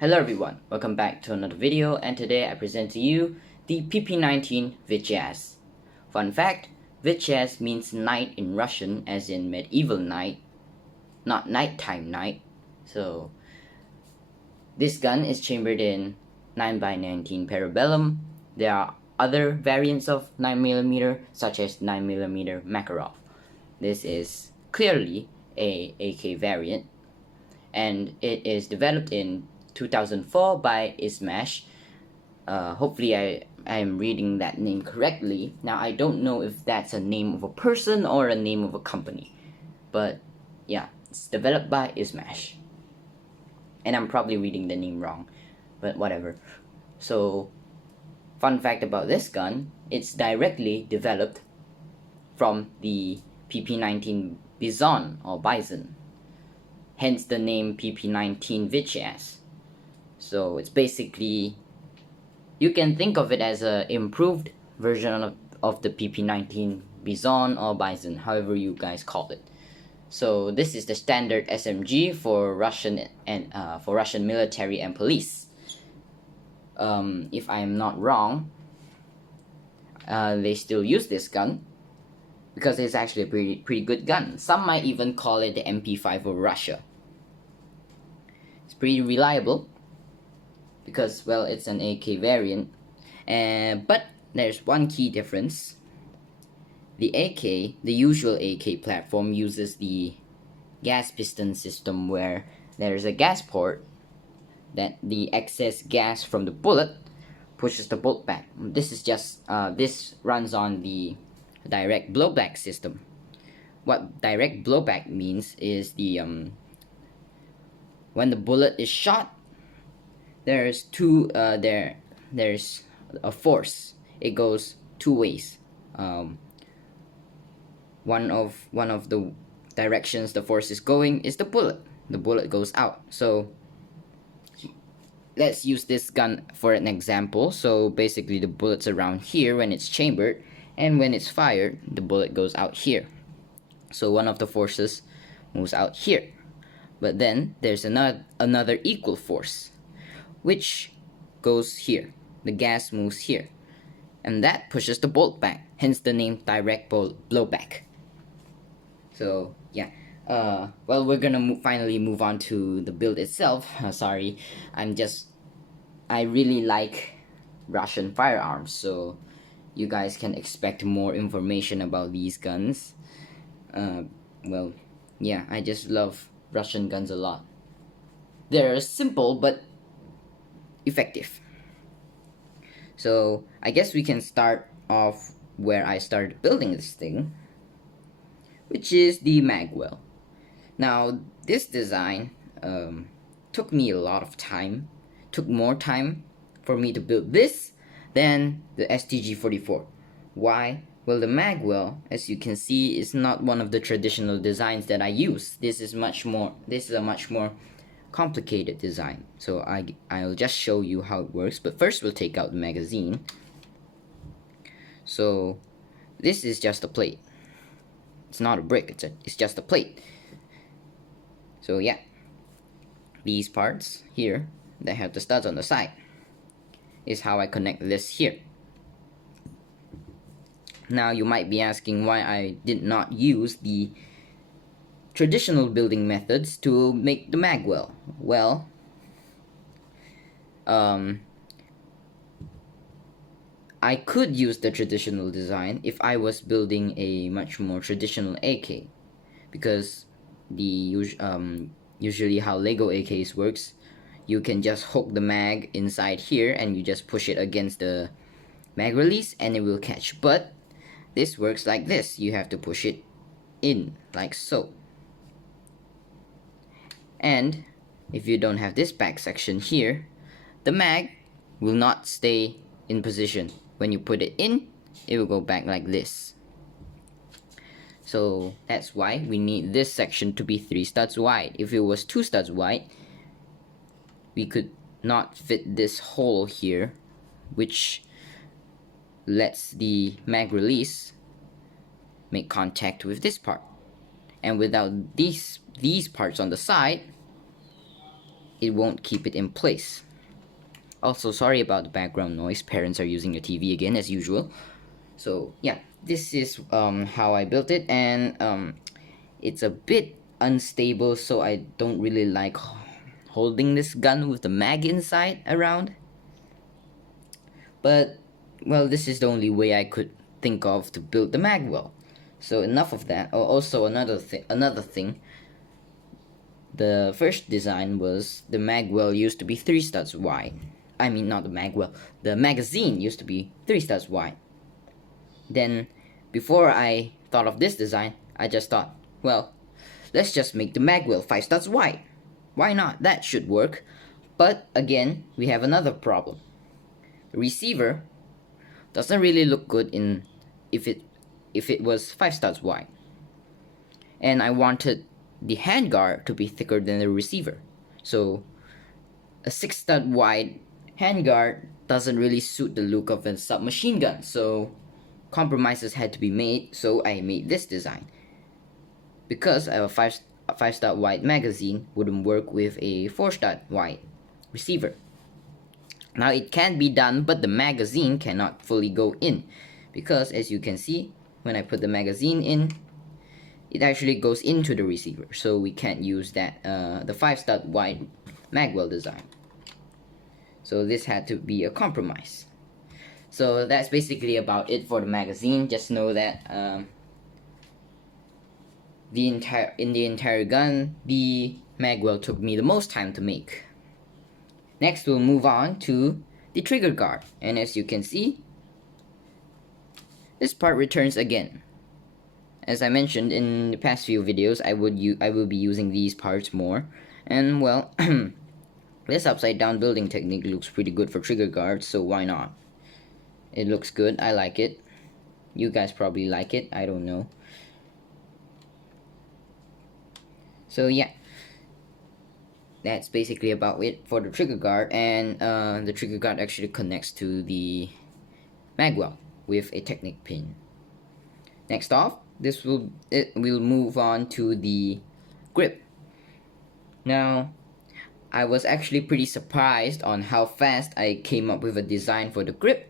Hello everyone, welcome back to another video, and today I present to you the PP19 Vityaz. Fun fact, Vityaz means night in Russian, as in medieval night, not nighttime night. So this gun is chambered in 9x19 parabellum. There are other variants of 9mm such as 9mm Makarov. This is clearly a AK variant, and it is developed in 2004 by Ismash. Hopefully I am reading that name correctly. Now I don't know if that's a name of a person or a name of a company, but yeah, it's developed by Ismash. And I'm probably reading the name wrong, but whatever. So, fun fact about this gun, it's directly developed from the PP19 Bison or Bison, hence the name PP19 Vityaz. So it's basically, you can think of it as an improved version of the PP19 Bison or Bison, however you guys call it. So this is the standard SMG for Russian military and police. If I am not wrong, they still use this gun because it's actually a pretty good gun. Some might even call it the MP5 of Russia. It's pretty reliable because, well, it's an AK variant, but there's one key difference. The AK, the usual AK platform, uses the gas piston system where there's a gas port that the excess gas from the bullet pushes the bolt back. This is just this runs on the direct blowback system. What direct blowback means is the when the bullet is shot, there's a force. It goes two ways. One of the directions the force is going is the bullet. The bullet goes out. So let's use this gun for an example. So basically the bullet's around here when it's chambered, and when it's fired, the bullet goes out here. So one of the forces moves out here. But then there's another equal force, which goes here. The gas moves here, and that pushes the bolt back, hence the name direct blowback. So yeah, well, we're gonna finally move on to the build itself. Sorry, I really like Russian firearms, so you guys can expect more information about these guns. Well, yeah, I just love Russian guns a lot. They're simple but effective. So I guess we can start off where I started building this thing, which is the magwell. Now this design took me a lot of time, took more time for me to build this than the STG-44. Why? Well, the magwell, as you can see, is not one of the traditional designs that I use. This is a much more complicated design. So I'll just show you how it works, but first we'll take out the magazine. So this is just a plate. It's not a brick, it's just a plate. So yeah, these parts here that have the studs on the side is how I connect this here. Now you might be asking why I did not use the traditional building methods to make the magwell. Well, I could use the traditional design if I was building a much more traditional AK, because usually how Lego AKs works, you can just hook the mag inside here and you just push it against the mag release and it will catch. But this works like this. You have to push it in like so. And if you don't have this back section here, the mag will not stay in position. When you put it in, it will go back like this. So that's why we need this section to be 3 studs wide. If it was 2 studs wide, we could not fit this hole here, which lets the mag release make contact with this part. And without these parts on the side, it won't keep it in place. Also, sorry about the background noise. Parents are using your TV again as usual. So yeah, this is how I built it, and it's a bit unstable, so I don't really like holding this gun with the mag inside around. But well, this is the only way I could think of to build the mag well. So enough of that. Oh, also another thing. The first design was the mag well used to be 3 studs wide. I mean, not the mag well. The magazine used to be 3 studs wide. Then, before I thought of this design, I just thought, well, let's just make the mag well 5 studs wide. Why not? That should work. But again, we have another problem. The receiver doesn't really look good in if it was 5 studs wide. And I wanted the handguard to be thicker than the receiver. So a 6 stud wide handguard doesn't really suit the look of a submachine gun. So compromises had to be made, so I made this design. Because a 5 stud wide magazine wouldn't work with a 4 stud wide receiver. Now it can be done, but the magazine cannot fully go in, because as you can see, when I put the magazine in, it actually goes into the receiver, so we can't use that the 5 stud wide magwell design. So this had to be a compromise. So that's basically about it for the magazine. Just know that in the entire gun, the magwell took me the most time to make. Next, we'll move on to the trigger guard, and as you can see, this part returns again. As I mentioned in the past few videos, I will be using these parts more, and well, this upside down building technique looks pretty good for trigger guards, so why not? It looks good. I like it. You guys probably like it. I don't know. So yeah, that's basically about it for the trigger guard, and the trigger guard actually connects to the magwell with a Technic pin. Next off, we'll move on to the grip. Now, I was actually pretty surprised on how fast I came up with a design for the grip.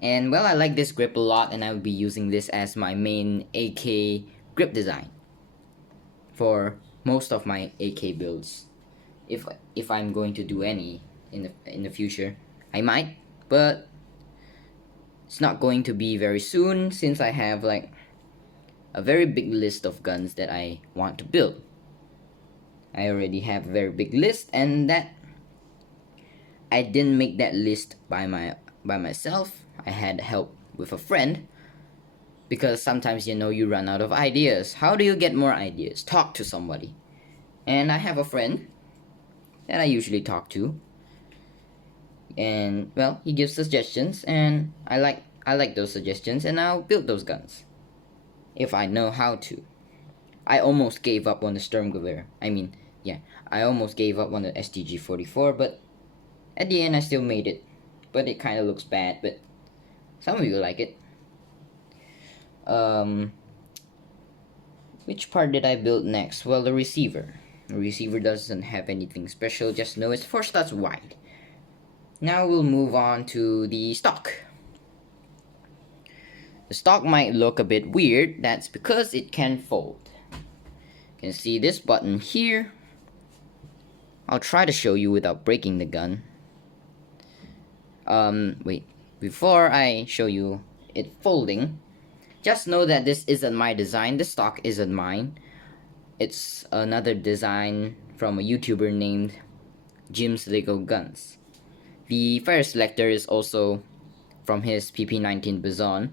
And well, I like this grip a lot, and I will be using this as my main AK grip design for most of my AK builds. If I'm going to do any in the future, I might, but it's not going to be very soon, since I have like a very big list of guns that I want to build. I already have a very big list, and that I didn't make that list by myself. I had help with a friend, because sometimes you run out of ideas. How do you get more ideas? Talk to somebody. And I have a friend that I usually talk to, and well, he gives suggestions, and I like those suggestions, and I'll build those guns if I know how to. I almost gave up on the Sturmgewehr. I almost gave up on the STG-44, but at the end I still made it. But it kind of looks bad, but some of you like it. Which part did I build next? Well, the receiver. The receiver doesn't have anything special, just know it's 4 studs wide. Now we'll move on to the stock. The stock might look a bit weird. That's because it can fold. You can see this button here. I'll try to show you without breaking the gun. Wait, before I show you it folding, just know that this isn't my design. The stock isn't mine. It's another design from a YouTuber named Jim's Lego Guns. The fire selector is also from his PP19 Bizon,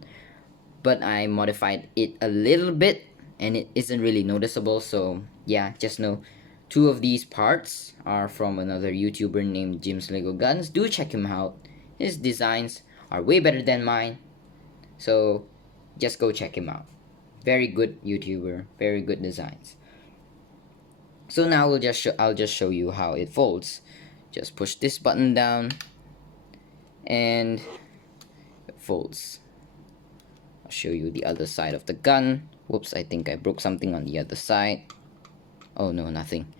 but I modified it a little bit, and it isn't really noticeable. So yeah, just know 2 of these parts are from another YouTuber named Jim's Lego Guns. Do check him out. His designs are way better than mine, so just go check him out. Very good YouTuber, very good designs. So now I'll just show you how it folds. Just push this button down, and it folds. I'll show you the other side of the gun. Whoops, I think I broke something on the other side. Oh no, nothing.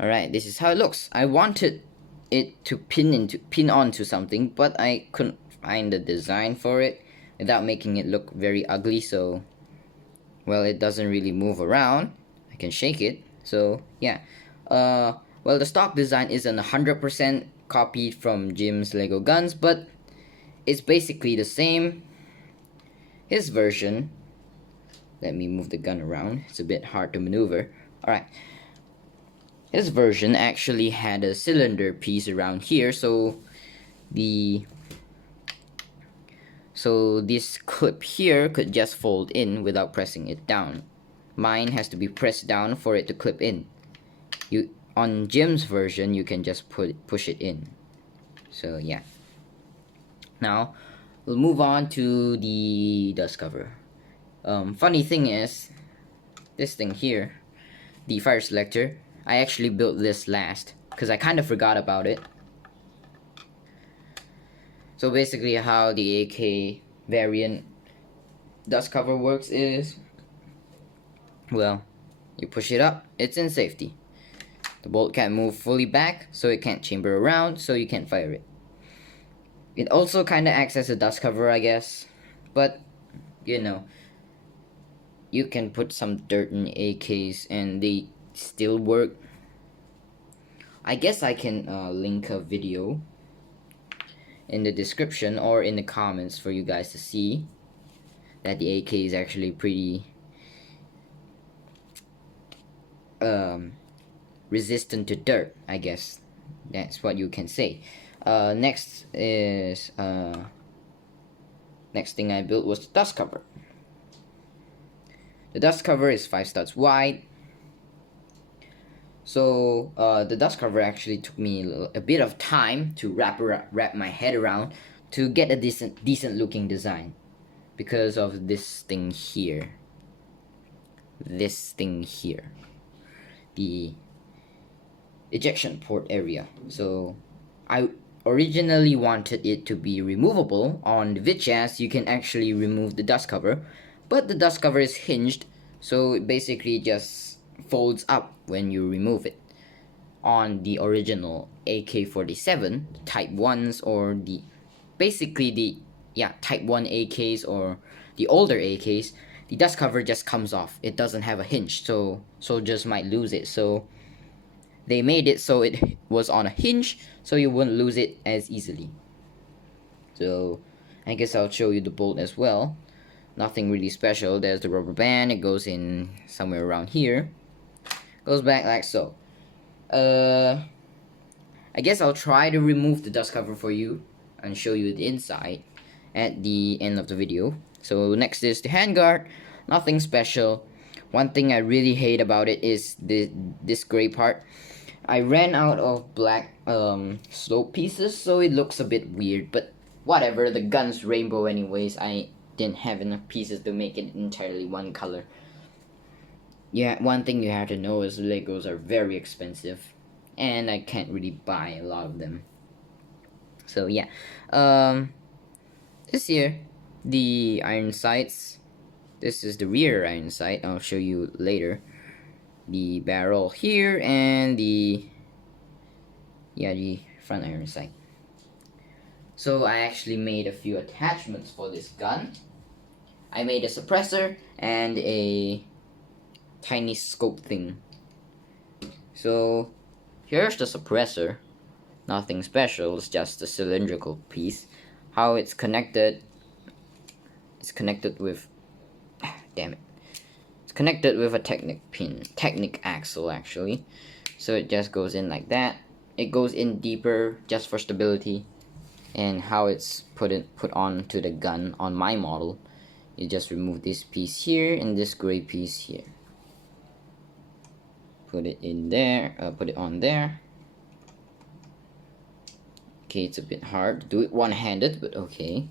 Alright, this is how it looks. I wanted it to pin onto something, but I couldn't find the design for it without making it look very ugly, so well, it doesn't really move around. I can shake it. So yeah. Well, the stock design isn't 100% copied from Jim's Lego guns, but it's basically the same. His version, let me move the gun around, it's a bit hard to maneuver. Alright, his version actually had a cylinder piece around here, so this clip here could just fold in without pressing it down. Mine has to be pressed down for it to clip in. On Jim's version, you can just push it in. So yeah. Now we'll move on to the dust cover. Funny thing is, this thing here, the fire selector, I actually built this last because I kind of forgot about it. So basically how the AK variant dust cover works is, well, you push it up, it's in safety. The bolt can't move fully back, so it can't chamber around, so you can't fire it. It also kind of acts as a dust cover, I guess, but you know, you can put some dirt in AKs and they still work. I guess I can link a video in the description or in the comments for you guys to see that the AK is actually pretty resistant to dirt, I guess. That's what you can say. Next is next thing I built was the dust cover. The dust cover is 5 studs wide. So the dust cover actually took me a bit of time to wrap my head around to get a decent looking design because of this thing here. This thing here. The ejection port area. So I originally wanted it to be removable. On the Vityaz, you can actually remove the dust cover, but the dust cover is hinged, so it basically just folds up when you remove it. On the original AK-47, Type 1s, or basically the Type 1 AKs or the older AKs, the dust cover just comes off. It doesn't have a hinge, so soldiers might lose it. So they made it so it was on a hinge, so you wouldn't lose it as easily. So I guess I'll show you the bolt as well. Nothing really special. There's the rubber band. It goes in somewhere around here. Goes back like so. I guess I'll try to remove the dust cover for you and show you the inside at the end of the video. So next is the handguard. Nothing special. One thing I really hate about it is this gray part. I ran out of black slope pieces, so it looks a bit weird, but whatever, the gun's rainbow anyways. I didn't have enough pieces to make it entirely one color. Yeah, one thing you have to know is Legos are very expensive, and I can't really buy a lot of them. So yeah, this here, the iron sights. This is the rear iron sight. I'll show you later. The barrel here and the front iron sight. So I actually made a few attachments for this gun. I made a suppressor and a tiny scope thing. So here's the suppressor. Nothing special, it's just a cylindrical piece. How it's connected with damn it. It's connected with a Technic axle actually. So it just goes in like that. It goes in deeper just for stability. And how it's put on to the gun on my model, you just remove this piece here and this gray piece here. Put it in there, put it on there. Okay, it's a bit hard to do it one-handed, but okay.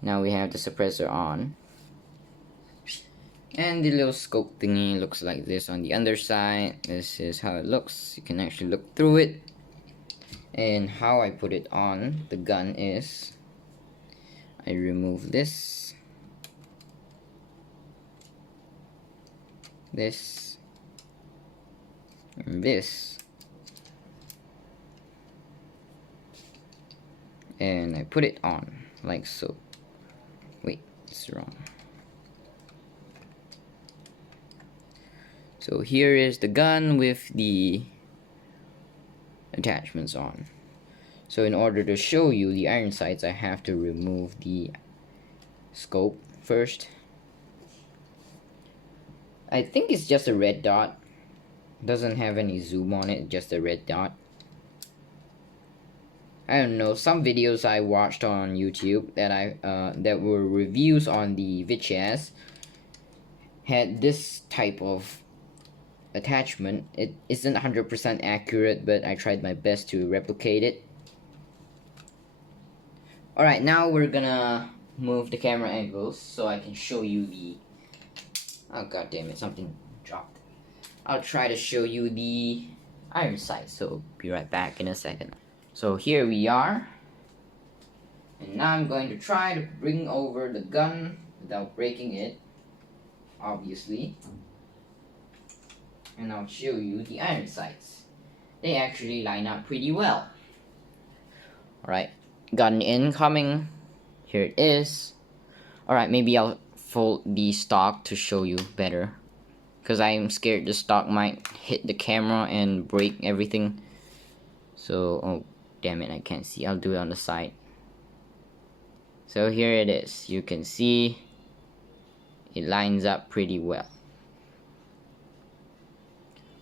Now we have the suppressor on. And the little scope thingy looks like this on the underside. This is how it looks. You can actually look through it. And how I put it on the gun is, I remove this, and this, and I put it on like so. Wait, it's wrong. So here is the gun with the attachments on. So in order to show you the iron sights, I have to remove the scope first. I think it's just a red dot. Doesn't have any zoom on it, just a red dot. I don't know, some videos I watched on YouTube that were reviews on the Vityaz had this type of attachment. It isn't 100% accurate, but I tried my best to replicate it. Alright, now we're gonna move the camera angles so I can show you the... Oh god damn it, something dropped. I'll try to show you the iron sight, so be right back in a second. So here we are, and now I'm going to try to bring over the gun without breaking it, obviously, and I'll show you the iron sights. They actually line up pretty well. Alright, gun incoming, here it is. Alright, maybe I'll fold the stock to show you better, because I'm scared the stock might hit the camera and break everything. So, oh damn it, I can't see. I'll do it on the side. So here it is. You can see it lines up pretty well.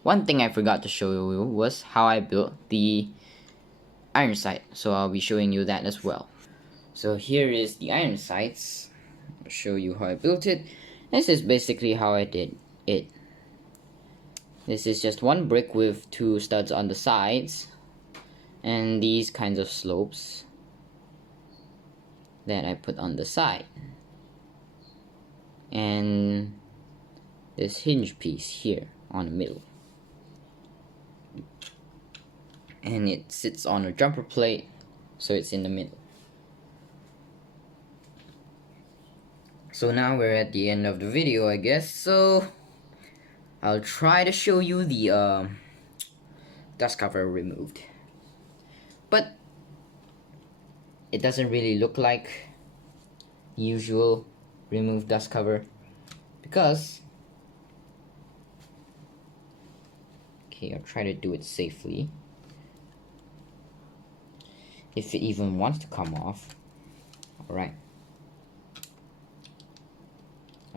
One thing I forgot to show you was how I built the iron sight. So I'll be showing you that as well. So here is the iron sights. I'll show you how I built it. This is basically how I did it. This is just one brick with two studs on the sides, and these kinds of slopes that I put on the side, and this hinge piece here on the middle, and it sits on a jumper plate, so it's in the middle. So now we're at the end of the video, I guess. So I'll try to show you the dust cover removed. But it doesn't really look like the usual removed dust cover, because, okay, I'll try to do it safely, if it even wants to come off. Alright.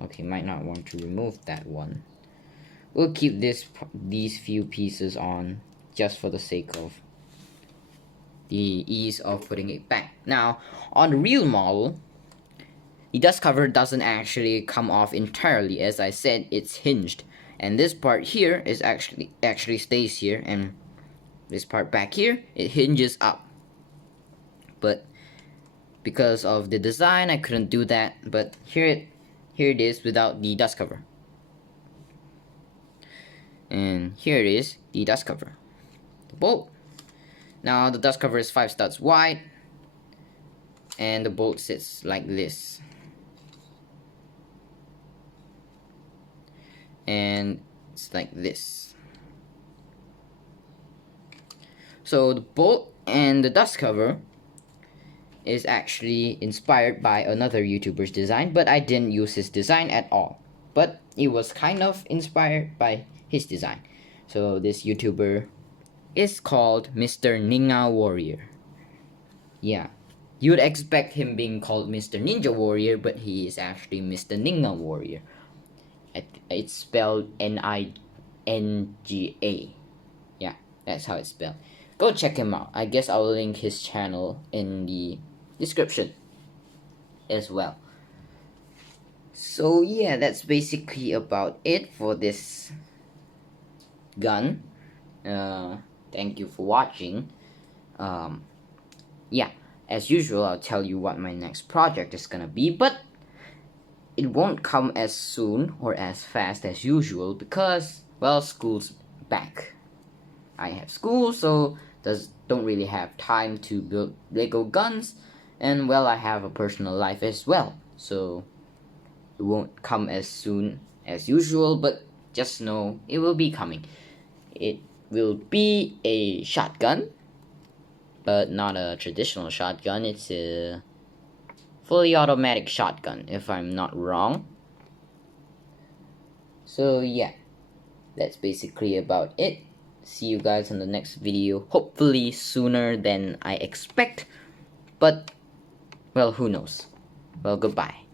Okay, might not want to remove that one. We'll keep these few pieces on just for the sake of the ease of putting it back. Now, on the real model, the dust cover doesn't actually come off entirely. As I said, it's hinged, and this part here is actually stays here, and this part back here, it hinges up. But because of the design, I couldn't do that. But here it is without the dust cover, and here it is the dust cover, the bolt. Now the dust cover is 5 studs wide, and the bolt sits like this, and it's like this. So the bolt and the dust cover is actually inspired by another YouTuber's design, but I didn't use his design at all, but it was kind of inspired by his design. So this YouTuber is called Mr. Ninja Warrior. Yeah, you'd expect him being called Mr. Ninja Warrior, but he is actually Mr. Ninja Warrior. It's spelled Ninga. Yeah, that's how it's spelled. Go check him out. I guess I'll link his channel in the description as well. So yeah, that's basically about it for this gun. Thank you for watching. Yeah, as usual, I'll tell you what my next project is gonna be, but it won't come as soon or as fast as usual because, well, school's back. I have school, so don't really have time to build Lego guns, and well, I have a personal life as well, so it won't come as soon as usual, but just know it will be coming. will be a shotgun, but not a traditional shotgun. It's a fully automatic shotgun, if I'm not wrong. So yeah, that's basically about it. See you guys in the next video, hopefully sooner than I expect, but well, who knows. Well, goodbye.